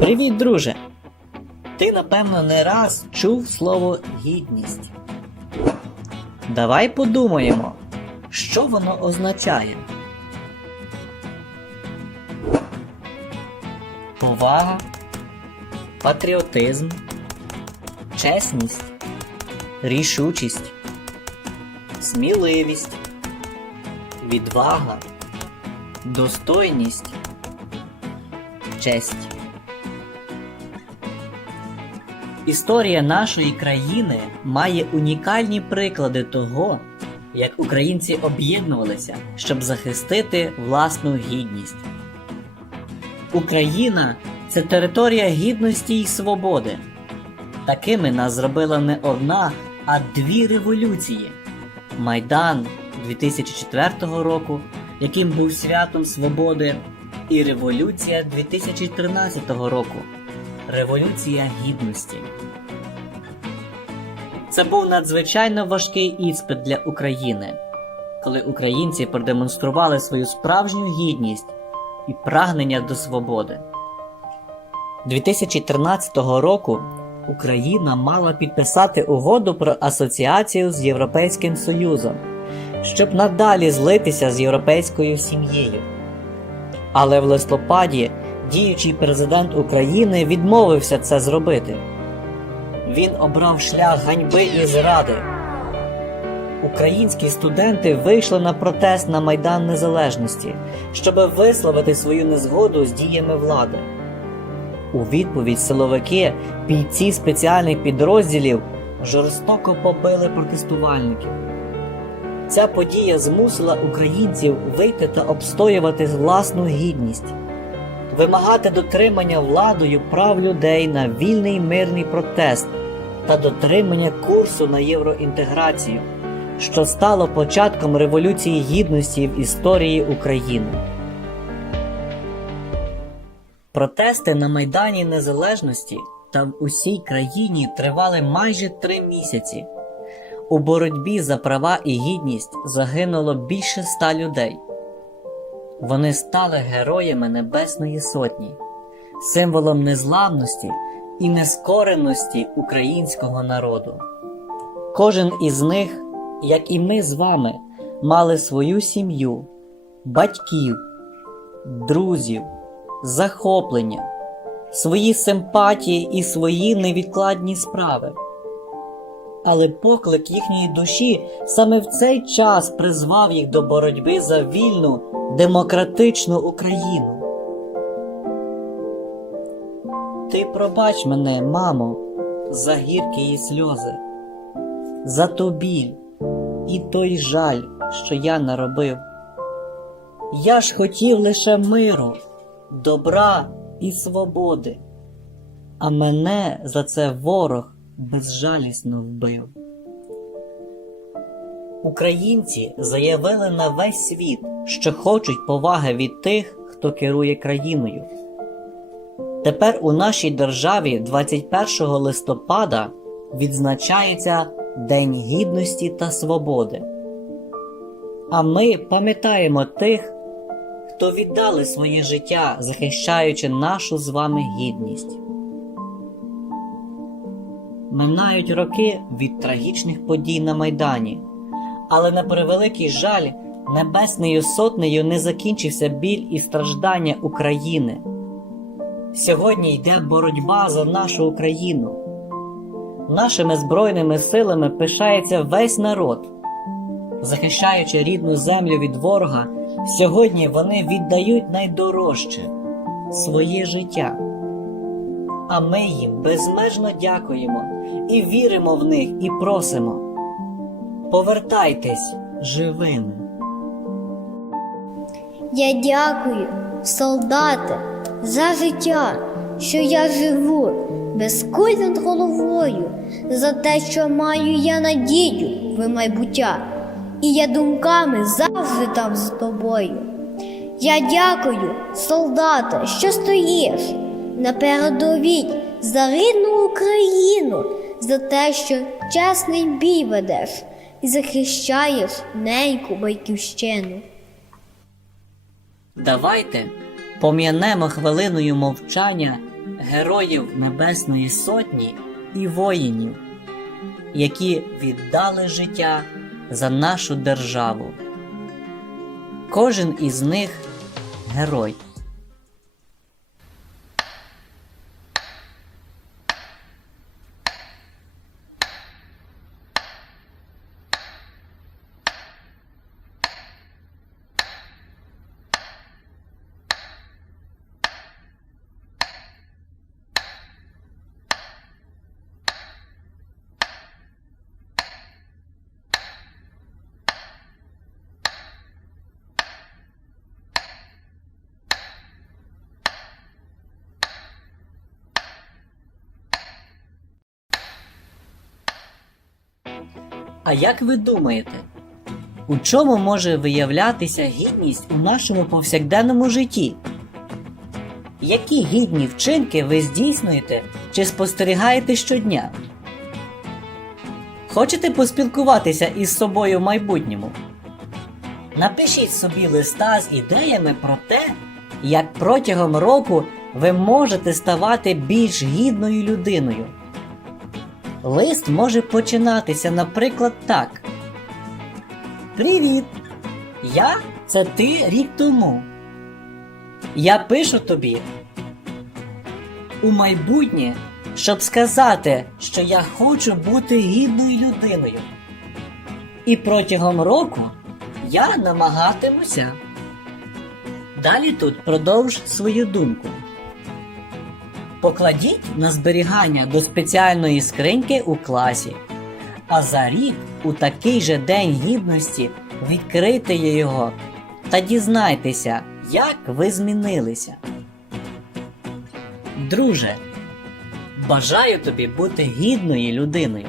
Привіт, друже! Ти, напевно, не раз чув слово гідність. Давай подумаємо, що воно означає. Повага, патріотизм, чесність, рішучість, сміливість, відвага, достойність, честь. Історія нашої країни має унікальні приклади того, як українці об'єднувалися, щоб захистити власну гідність. Україна це територія гідності і свободи. Такими нас зробила не одна, а дві революції: Майдан 2004 року, яким був святом свободи, і Революція 2013 року. Революція гідності. Це був надзвичайно важкий іспит для України, коли українці продемонстрували свою справжню гідність і прагнення до свободи. 2013 року Україна мала підписати угоду про асоціацію з Європейським Союзом, щоб надалі злитися з європейською сім'єю. Але в листопаді діючий президент України відмовився це зробити. Він обрав шлях ганьби і зради. Українські студенти вийшли на протест на Майдан Незалежності, щоб висловити свою незгоду з діями влади. У відповідь силовики, бійці спеціальних підрозділів жорстоко побили протестувальників. Ця подія змусила українців вийти та обстоювати власну гідність, вимагати дотримання владою прав людей на вільний мирний протест та дотримання курсу на євроінтеграцію, що стало початком Революції Гідності в історії України. Протести на Майдані Незалежності та в усій країні тривали майже три місяці. У боротьбі за права і гідність загинуло більше ста людей. Вони стали героями Небесної Сотні, символом незламності і нескореності українського народу. Кожен із них, як і ми з вами, мали свою сім'ю, батьків, друзів, захоплення, свої симпатії і свої невідкладні справи. Але поклик їхньої душі саме в цей час призвав їх до боротьби за вільну, демократичну Україну. Ти пробач мене, мамо, за гіркі її сльози, за ту біль і той жаль, що я наробив. Я ж хотів лише миру, добра і свободи, а мене за це ворог безжалісно вбив. Українці заявили на весь світ, що хочуть поваги від тих, хто керує країною. Тепер у нашій державі 21 листопада відзначається День Гідності та Свободи. А ми пам'ятаємо тих, хто віддали своє життя, захищаючи нашу з вами гідність. Минають роки від трагічних подій на Майдані, але на превеликий жаль, Небесною сотнею не закінчився біль і страждання України. Сьогодні йде боротьба за нашу Україну. Нашими збройними силами пишається весь народ. Захищаючи рідну землю від ворога, сьогодні вони віддають найдорожче своє життя. А ми їм безмежно дякуємо і віримо в них і просимо. Повертайтесь живими. Я дякую, солдати, за життя, що я живу без куль над головою, за те, що маю я надію в майбуття, і я думками завжди там з тобою. Я дякую, солдати, що стоїш на передовій за рідну Україну, за те, що чесний бій ведеш і захищаєш неньку батьківщину. Давайте пом'янемо хвилиною мовчання героїв Небесної Сотні і воїнів, які віддали життя за нашу державу. Кожен із них герой. А як ви думаєте, у чому може виявлятися гідність у нашому повсякденному житті? Які гідні вчинки ви здійснюєте чи спостерігаєте щодня? Хочете поспілкуватися із собою в майбутньому? Напишіть собі листа з ідеями про те, як протягом року ви можете ставати більш гідною людиною. Лист може починатися, наприклад, так. Привіт! Я це ти рік тому. Я пишу тобі у майбутнє, щоб сказати, що я хочу бути гідною людиною. І протягом року я намагатимуся. Далі тут продовж свою думку. Покладіть на зберігання до спеціальної скриньки у класі, а за рік у такий же день гідності відкрийте його та дізнайтеся, як ви змінилися. Друже, бажаю тобі бути гідною людиною.